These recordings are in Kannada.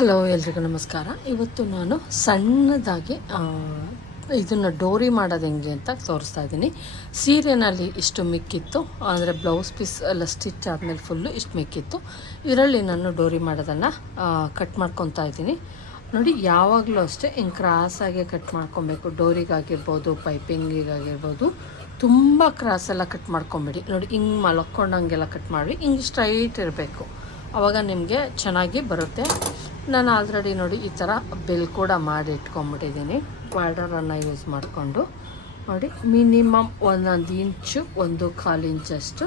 ಹಲೋ ಎಲ್ರಿಗೂ ನಮಸ್ಕಾರ. ಇವತ್ತು ನಾನು ಸಣ್ಣದಾಗಿ ಇದನ್ನು ಡೋರಿ ಮಾಡೋದು ಹೆಂಗೆ ಅಂತ ತೋರಿಸ್ತಾ ಇದ್ದೀನಿ. ಸೀರೆನಲ್ಲಿ ಇಷ್ಟು ಮಿಕ್ಕಿತ್ತು ಅಂದರೆ ಬ್ಲೌಸ್ ಪೀಸ್ ಎಲ್ಲ ಸ್ಟಿಚ್ ಆದಮೇಲೆ ಫುಲ್ಲು ಇಷ್ಟು ಮಿಕ್ಕಿತ್ತು. ಇದರಲ್ಲಿ ನಾನು ಡೋರಿ ಮಾಡೋದನ್ನು ಕಟ್ ಮಾಡ್ಕೊತಾ ಇದ್ದೀನಿ. ನೋಡಿ, ಯಾವಾಗಲೂ ಅಷ್ಟೇ ಹಿಂಗೆ ಕ್ರಾಸಾಗೆ ಕಟ್ ಮಾಡ್ಕೊಬೇಕು. ಡೋರಿಗಾಗಿರ್ಬೋದು ಪೈಪಿಂಗಿಗಾಗಿರ್ಬೋದು ತುಂಬ ಕ್ರಾಸೆಲ್ಲ ಕಟ್ ಮಾಡ್ಕೊಬೇಡಿ. ನೋಡಿ, ಹಿಂಗೆ ಮಲ್ಕೊಂಡಂಗೆಲ್ಲ ಕಟ್ ಮಾಡಿ ಹಿಂಗೆ ಸ್ಟ್ರೈಟ್ ಇರಬೇಕು. ಆವಾಗ ನಿಮಗೆ ಚೆನ್ನಾಗಿ ಬರುತ್ತೆ. ನಾನು ಆಲ್ರೆಡಿ ನೋಡಿ ಈ ಥರ ಬೆಲ್ ಕೂಡ ಮಾಡಿ ಇಟ್ಕೊಂಡ್ಬಿಟ್ಟಿದ್ದೀನಿ. ಬಾರ್ಡರನ್ನು ಯೂಸ್ ಮಾಡಿಕೊಂಡು. ನೋಡಿ ಮಿನಿಮಮ್ ಒಂದೊಂದು ಇಂಚು ಒಂದು ಕಾಲು ಇಂಚಷ್ಟು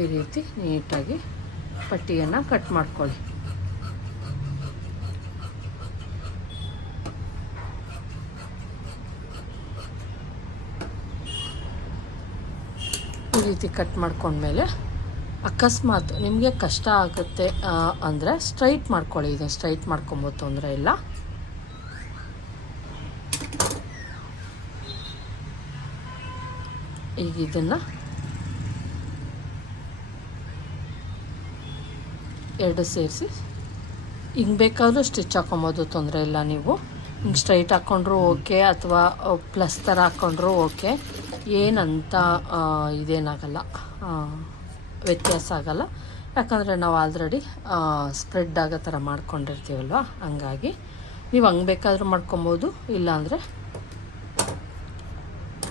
ಈ ರೀತಿ ನೀಟಾಗಿ ಪಟ್ಟಿಯನ್ನು ಕಟ್ ಮಾಡ್ಕೊಳ್ಳಿ. ಈ ರೀತಿ ಕಟ್ ಮಾಡ್ಕೊಂಡ್ಮೇಲೆ ಅಕಸ್ಮಾತ್ ನಿಮಗೆ ಕಷ್ಟ ಆಗುತ್ತೆ ಅಂದರೆ ಸ್ಟ್ರೈಟ್ ಮಾಡ್ಕೊಳ್ಳಿ ಇದನ್ನು ಸ್ಟ್ರೈಟ್ ಮಾಡ್ಕೊಬೋದು ತೊಂದರೆ ಇಲ್ಲ. ಈಗ ಇದನ್ನು ಎರಡು ಸೇರಿಸಿ, ಹಿಂಗೆ ಬೇಕಾದರೂ ಸ್ಟಿಚ್ ಹಾಕೊಬೋದು, ತೊಂದರೆ ಇಲ್ಲ ನೀವು. ಹಿಂಗೆ ಸ್ಟ್ರೈಟ್ ಹಾಕ್ಕೊಂಡ್ರು ಓಕೆ, ಅಥವಾ ಪ್ಲಸ್ ಥರ ಹಾಕ್ಕೊಂಡ್ರು ಓಕೆ. ಏನಂತ ಇದೇನಾಗಲ್ಲ ವ್ಯತ್ಯಾಸ ಆಗಲ್ಲ. ಯಾಕಂದರೆ ನಾವು ಆಲ್ರೆಡಿ ಸ್ಪ್ರೆಡ್ ಆಗೋ ಥರ ಮಾಡ್ಕೊಂಡಿರ್ತೀವಲ್ವ? ಹಂಗಾಗಿ ನೀವು ಹಂಗೆ ಬೇಕಾದರೂ ಮಾಡ್ಕೊಬೋದು. ಇಲ್ಲಾಂದರೆ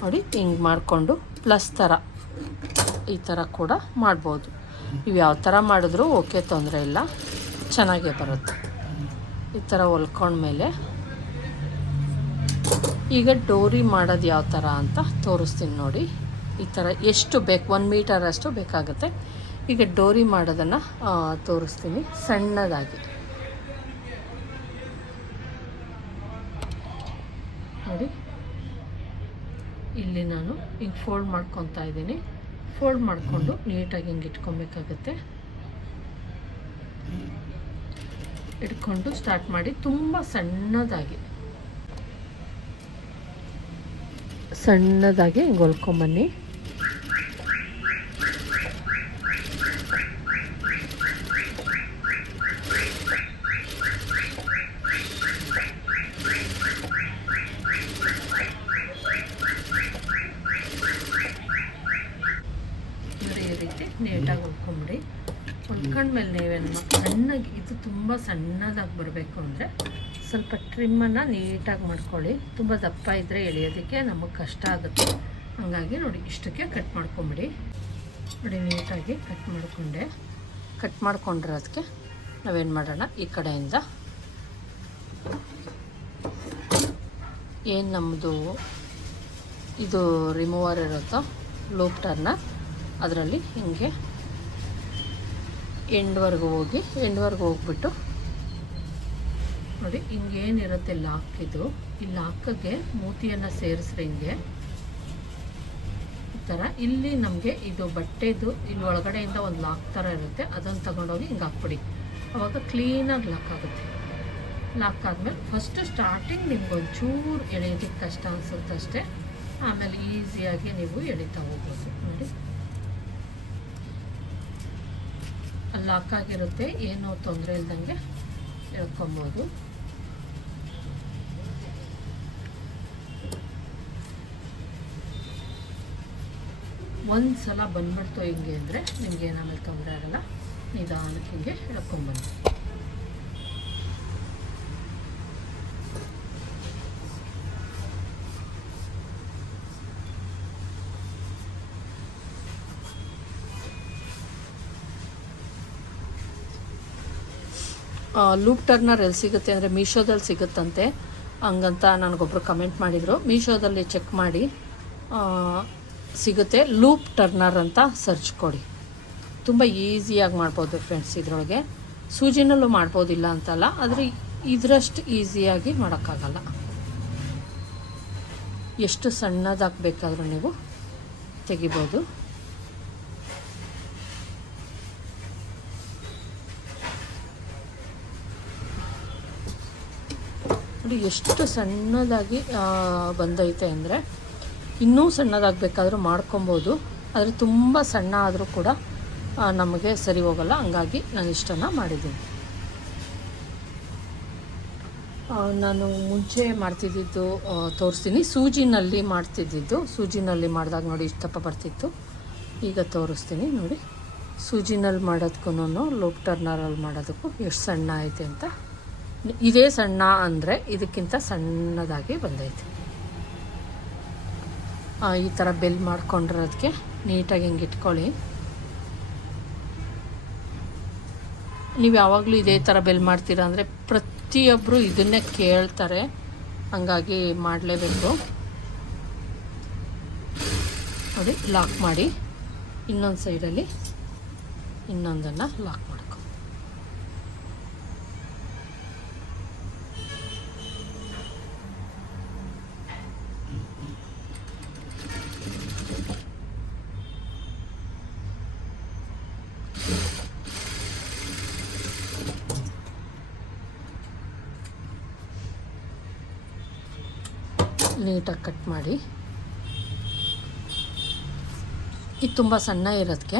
ನೋಡಿ, ಹಿಂಗೆ ಮಾಡಿಕೊಂಡು ಪ್ಲಸ್ ಥರ ಈ ಥರ ಕೂಡ ಮಾಡ್ಬೋದು. ನೀವು ಯಾವ ಥರ ಮಾಡಿದ್ರೂ ಓಕೆ ತೊಂದರೆ ಇಲ್ಲ. ಚೆನ್ನಾಗೇ ಬರುತ್ತೆ. ಈ ಥರ ಹೊಲ್ಕೊಂಡ್ಮೇಲೆ ಈಗ ಡೋರಿ ಮಾಡೋದು ಯಾವ ಥರ ಅಂತ ತೋರಿಸ್ತೀನಿ ನೋಡಿ. ಈ ಥರ ಎಷ್ಟು ಬೇಕು ಒನ್ ಮೀಟರ್ ಅಷ್ಟು ಬೇಕಾಗುತ್ತೆ. ಈಗ ಡೋರಿ ಮಾಡೋದನ್ನು ತೋರಿಸ್ತೀನಿ. ಸಣ್ಣದಾಗಿ. ನೋಡಿ. ಇಲ್ಲಿ ನಾನು ಹಿಂಗೆ ಫೋಲ್ಡ್ ಮಾಡ್ಕೊತಾ ಇದ್ದೀನಿ. ಫೋಲ್ಡ್ ಮಾಡಿಕೊಂಡು ನೀಟಾಗಿ ಹಿಂಗೆ ಇಟ್ಕೊಬೇಕಾಗತ್ತೆ. ಇಟ್ಕೊಂಡು ಸ್ಟಾರ್ಟ್ ಮಾಡಿ ತುಂಬ ಸಣ್ಣದಾಗಿ. ಸಣ್ಣದಾಗಿ ಹೊಲ್ಕೊಂಬನ್ನಿ ನೋಡಿ ಈ ರೀತಿ ನೀಟಾಗಿ ಹೊಲ್ಕೊಂಬಿಡಿ ಹೊಲ್ಕೊಂಡ್ಮೇಲೆ ನೀವೇನು ಸಣ್ಣಗೆ ಇದು ತುಂಬ ಸಣ್ಣದಾಗಿ ಬರಬೇಕು ಅಂದರೆ ಸ್ವಲ್ಪ ಟ್ರಿಮ್ಮನ್ನು ನೀಟಾಗಿ ಮಾಡ್ಕೊಳ್ಳಿ. ತುಂಬ ದಪ್ಪ ಇದ್ದರೆ ಎಳೆಯೋದಕ್ಕೆ ನಮಗೆ ಕಷ್ಟ ಆಗುತ್ತೆ. ಹಾಗಾಗಿ ನೋಡಿ, ಇಷ್ಟಕ್ಕೆ ಕಟ್ ಮಾಡ್ಕೊಂಬಿಡಿ. ನೋಡಿ, ನೀಟಾಗಿ ಕಟ್ ಮಾಡಿಕೊಂಡೆ. ಕಟ್ ಮಾಡ್ಕೊಂಡಿರೋದಕ್ಕೆ ನಾವೇನು ಮಾಡೋಣ? ಈ ಕಡೆಯಿಂದ ಏನು ನಮ್ಮದು ಇದು ರಿಮೂವರ್ ಇರುತ್ತೋ ಲೂಪ್ ಟರ್ನ ಅದರಲ್ಲಿ ಹಿಂಗೆ ಎಂಡ್ವರೆಗೂ ಹೋಗಿ, ಎಂಡ್ವರೆಗೂ ಹೋಗ್ಬಿಟ್ಟು ನೋಡಿ ಹಿಂಗೇನಿರುತ್ತೆ ಲಾಕ್ ಇದು. ಈ ಲಾಕಗೆ ಮೂತಿಯನ್ನು ಸೇರಿಸ್ರಿ ಹಿಂಗೆ. ಈ ಥರ ಇಲ್ಲಿ ನಮಗೆ ಇದು ಬಟ್ಟೆದು, ಇಲ್ಲಿ ಒಳಗಡೆಯಿಂದ ಒಂದು ಲಾಕ್ ಥರ ಇರುತ್ತೆ. ಅದನ್ನು ತಗೊಂಡೋಗಿ ಹಿಂಗೆ ಹಾಕ್ಬಿಡಿ. ಅವಾಗ ಕ್ಲೀನಾಗಿ ಲಾಕ್ ಆಗುತ್ತೆ. ಲಾಕ್ ಆದಮೇಲೆ ಫಸ್ಟು ಸ್ಟಾರ್ಟಿಂಗ್ ನಿಮ್ಗೆ ಒಂಚೂರು ಎಳೆಯೋದಕ್ಕೆ ಕಷ್ಟ ಅನಿಸುತ್ತೆ ಅಷ್ಟೇ ಆಮೇಲೆ ಈಸಿಯಾಗಿ ನೀವು ಎಳಿತಾ ಹೋಗ್ಬೋದು. ನೋಡಿ. ಲಾಕ್ ಆಗಿರುತ್ತೆ, ಏನೂ ತೊಂದರೆ ಇಲ್ದಂಗೆ ಹೇಳ್ಕೊಬೋದು. ಒಂದು ಸಲ ಬಂದ್ಬಿಡ್ತು ಹಿಂಗೆ ಅಂದರೆ ನಿಮ್ಗೆ ಏನಾಮೇಲೆ ತೊಂದರೆ ಆಗಲ್ಲ, ನಿಧಾನಕ್ಕೆ ಹಿಂಗೆ ಎಳ್ಕೊಂಬಂದು ಲೂಪ್ ಟರ್ನರ್ ಎಲ್ಲಿ ಸಿಗುತ್ತೆ ಅಂದರೆ ಮೀಶೋದಲ್ಲಿ ಸಿಗುತ್ತಂತೆ. ಹಂಗಂತ ನನಗೊಬ್ಬರು ಕಮೆಂಟ್ ಮಾಡಿದರು. ಮೀಶೋದಲ್ಲಿ ಚೆಕ್ ಮಾಡಿ ಸಿಗುತ್ತೆ. ಲೂಪ್ ಟರ್ನರ್ ಅಂತ ಸರ್ಚ್ ಕೊಡಿ. ತುಂಬ ಈಸಿಯಾಗಿ ಮಾಡ್ಬೋದು ಫ್ರೆಂಡ್ಸ್ ಇದರೊಳಗೆ. ಸೂಜಿನಲ್ಲೂ ಮಾಡ್ಬೋದಿಲ್ಲ ಅಂತಲ್ಲ, ಆದರೆ ಇದರಷ್ಟು ಈಸಿಯಾಗಿ ಮಾಡೋಕ್ಕಾಗಲ್ಲ. ಎಷ್ಟು ಸಣ್ಣದಾಗಬೇಕಾದ್ರೂ ನೀವು ತೆಗಿಬೋದು. ನೋಡಿ, ಎಷ್ಟು ಸಣ್ಣದಾಗಿ ಬಂದೈತೆ ಅಂದರೆ, ಇನ್ನೂ ಸಣ್ಣದಾಗಬೇಕಾದ್ರೂ ಮಾಡ್ಕೊಬೋದು. ಆದರೆ ತುಂಬ ಸಣ್ಣ ಆದರೂ ಕೂಡ ನಮಗೆ ಸರಿ ಹೋಗಲ್ಲ. ಹಂಗಾಗಿ ನಾನು ಇಷ್ಟನ್ನು ಮಾಡಿದ್ದೀನಿ. ನಾನು ಮುಂಚೆ ಮಾಡ್ತಿದ್ದಿದ್ದು ತೋರಿಸ್ತೀನಿ. ಸೂಜಿನಲ್ಲಿ ಮಾಡ್ತಿದ್ದಿದ್ದು. ಸೂಜಿನಲ್ಲಿ ಮಾಡಿದಾಗ ನೋಡಿ ಇಷ್ಟು ದಪ್ಪ ಬರ್ತಿತ್ತು. ಈಗ ತೋರಿಸ್ತೀನಿ ನೋಡಿ. ಸೂಜಿನಲ್ಲಿ ಮಾಡೋದಕ್ಕೂ ಲೂಪ್ ಟರ್ನರಲ್ಲಿ ಮಾಡೋದಕ್ಕೂ ಎಷ್ಟು ಸಣ್ಣ ಐತೆ ಅಂತ. ಇದೇ ಸಣ್ಣ ಅಂದರೆ ಇದಕ್ಕಿಂತ ಸಣ್ಣದಾಗಿ ಬಂದೈತೆ. ಈ ಥರ ಬೆಲ್ ಮಾಡ್ಕೊಂಡಿರೋದಕ್ಕೆ ನೀಟಾಗಿ ಹಿಂಗೆ ಇಟ್ಕೊಳ್ಳಿ. ನೀವು ಯಾವಾಗಲೂ ಇದೇ ಥರ ಬೆಲ್ ಮಾಡ್ತೀರಾ ಅಂದರೆ ಪ್ರತಿಯೊಬ್ಬರು ಇದನ್ನೇ ಕೇಳ್ತಾರೆ. ಹಂಗಾಗಿ ಮಾಡಲೇಬೇಕು. ನೋಡಿ, ಲಾಕ್ ಮಾಡಿ. ಇನ್ನೊಂದು ಸೈಡಲ್ಲಿ ಇನ್ನೊಂದನ್ನು ಲಾಕ್ ಮಾಡ್ಕೊ ನೀಟಾಗಿ ಕಟ್ ಮಾಡಿ. ಇದು ತುಂಬ ಸಣ್ಣ ಇರೋದಕ್ಕೆ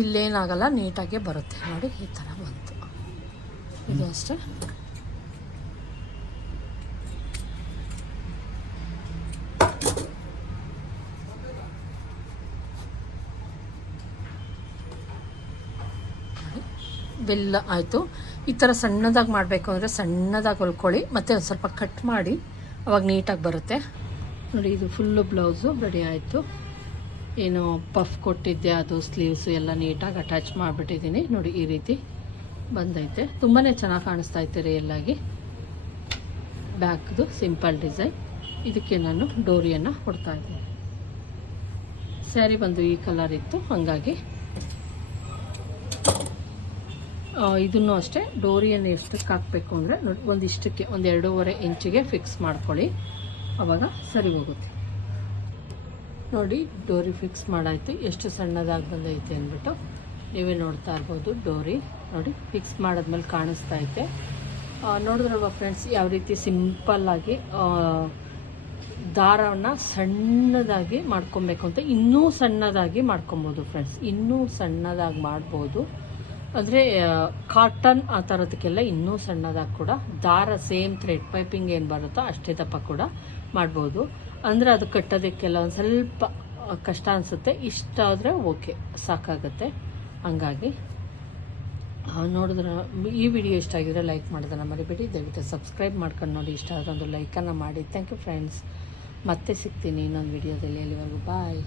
ಇಲ್ಲೇನಾಗಲ್ಲ, ನೀಟಾಗಿ ಬರುತ್ತೆ. ನೋಡಿ, ಈ ಥರ ಬಂತು. ಇದು ಅಷ್ಟೇ. ಬೆಲ್ಲ ಆಯಿತು. ಈ ಥರ ಸಣ್ಣದಾಗಿ ಮಾಡಬೇಕು ಅಂದರೆ ಸಣ್ಣದಾಗಿ ಹೊಲ್ಕೊಳ್ಳಿ, ಮತ್ತು ಒಂದು ಸ್ವಲ್ಪ ಕಟ್ ಮಾಡಿ ಅವಾಗ ನೀಟಾಗಿ ಬರುತ್ತೆ. ನೋಡಿ, ಇದು ಫುಲ್ಲು ಬ್ಲೌಸು ರೆಡಿ ಆಯಿತು. ಏನು ಪಫ್ ಕೊಟ್ಟಿದ್ದೆ, ಅದು ಸ್ಲೀವ್ಸು ಎಲ್ಲ ನೀಟಾಗಿ ಅಟ್ಯಾಚ್ ಮಾಡಿಬಿಟ್ಟಿದ್ದೀನಿ ನೋಡಿ, ಈ ರೀತಿ ಬಂದೈತೆ. ತುಂಬಾ ಚೆನ್ನಾಗಿ ಕಾಣಿಸ್ತಾ ಇತ್ತು ರಿಯಲ್ಲಾಗಿ ಬ್ಯಾಕ್ದು ಸಿಂಪಲ್ ಡಿಸೈನ್. ಇದಕ್ಕೆ ನಾನು ಡೋರಿಯನ್ನು ಕೊಡ್ತಾ ಇದ್ದೀನಿ. ಸ್ಯಾರಿ ಬಂದು ಈ ಕಲರ್ ಇತ್ತು, ಹಾಗಾಗಿ ಇದನ್ನು ಅಷ್ಟೇ ಡೋರಿಯನ್ನು ಎಷ್ಟಕ್ಕೆ ಹಾಕಬೇಕು ಅಂದರೆ ನೋಡಿ, ಒಂದಿಷ್ಟಕ್ಕೆ, ಒಂದು ಎರಡೂವರೆ ಇಂಚಿಗೆ ಫಿಕ್ಸ್ ಮಾಡ್ಕೊಳ್ಳಿ. ಆವಾಗ ಸರಿ ಹೋಗುತ್ತೆ. ನೋಡಿ, ಡೋರಿ ಫಿಕ್ಸ್ ಮಾಡಾಯಿತು. ಎಷ್ಟು ಸಣ್ಣದಾಗಿ ಬಂದೈತೆ ಅಂದ್ಬಿಟ್ಟು ನೀವೇ ನೋಡ್ತಾ ಇರ್ಬೋದು ಡೋರಿ. ನೋಡಿ ಫಿಕ್ಸ್ ಮಾಡಿದ್ಮೇಲೆ ಕಾಣಿಸ್ತಾ ಐತೆ. ನೋಡಿದ್ರಲ್ವ ಫ್ರೆಂಡ್ಸ್ ಯಾವ ರೀತಿ ಸಿಂಪಲ್ಲಾಗಿ ದಾರವನ್ನು ಸಣ್ಣದಾಗಿ ಮಾಡ್ಕೊಬೇಕು ಅಂತ ಇನ್ನೂ ಸಣ್ಣದಾಗಿ ಮಾಡ್ಕೊಬೋದು ಫ್ರೆಂಡ್ಸ್ ಇನ್ನೂ ಸಣ್ಣದಾಗಿ ಮಾಡ್ಬೋದು. ಅಂದರೆ ಕಾಟನ್ ಆ ಥರದಕ್ಕೆಲ್ಲ ಇನ್ನೂ ಸಣ್ಣದಾಗಿ ಕೂಡ, ದಾರ ಸೇಮ್ ಥ್ರೆಡ್ ಪೈಪಿಂಗ್ ಏನು ಬರುತ್ತೋ ಅಷ್ಟೇ ದಪ್ಪ ಕೂಡ ಮಾಡ್ಬೋದು. ಅಂದರೆ ಅದು ಕಟ್ಟೋದಕ್ಕೆಲ್ಲ ಒಂದು ಸ್ವಲ್ಪ ಕಷ್ಟ ಅನಿಸುತ್ತೆ. ಇಷ್ಟ ಆದರೆ ಓಕೆ, ಸಾಕಾಗುತ್ತೆ. ಹಂಗಾಗಿ ನೋಡಿದ್ರೆ ಈ ವಿಡಿಯೋ ಇಷ್ಟ ಆಗಿದ್ರೆ ಲೈಕ್ ಮಾಡೋದನ್ನು ಮರಿಬೇಡಿ. ದಯವಿಟ್ಟು ಸಬ್ಸ್ಕ್ರೈಬ್ ಮಾಡ್ಕೊಂಡು ನೋಡಿ. ಇಷ್ಟ ಆದ್ರೆ ಒಂದು ಲೈಕನ್ನು ಮಾಡಿ. ಥ್ಯಾಂಕ್ ಯು ಫ್ರೆಂಡ್ಸ್ ಮತ್ತೆ ಸಿಗ್ತೀನಿ ಇನ್ನೊಂದು ವಿಡಿಯೋದಲ್ಲಿ ಅಲ್ಲಿವರೆಗೂ. ಬಾಯ್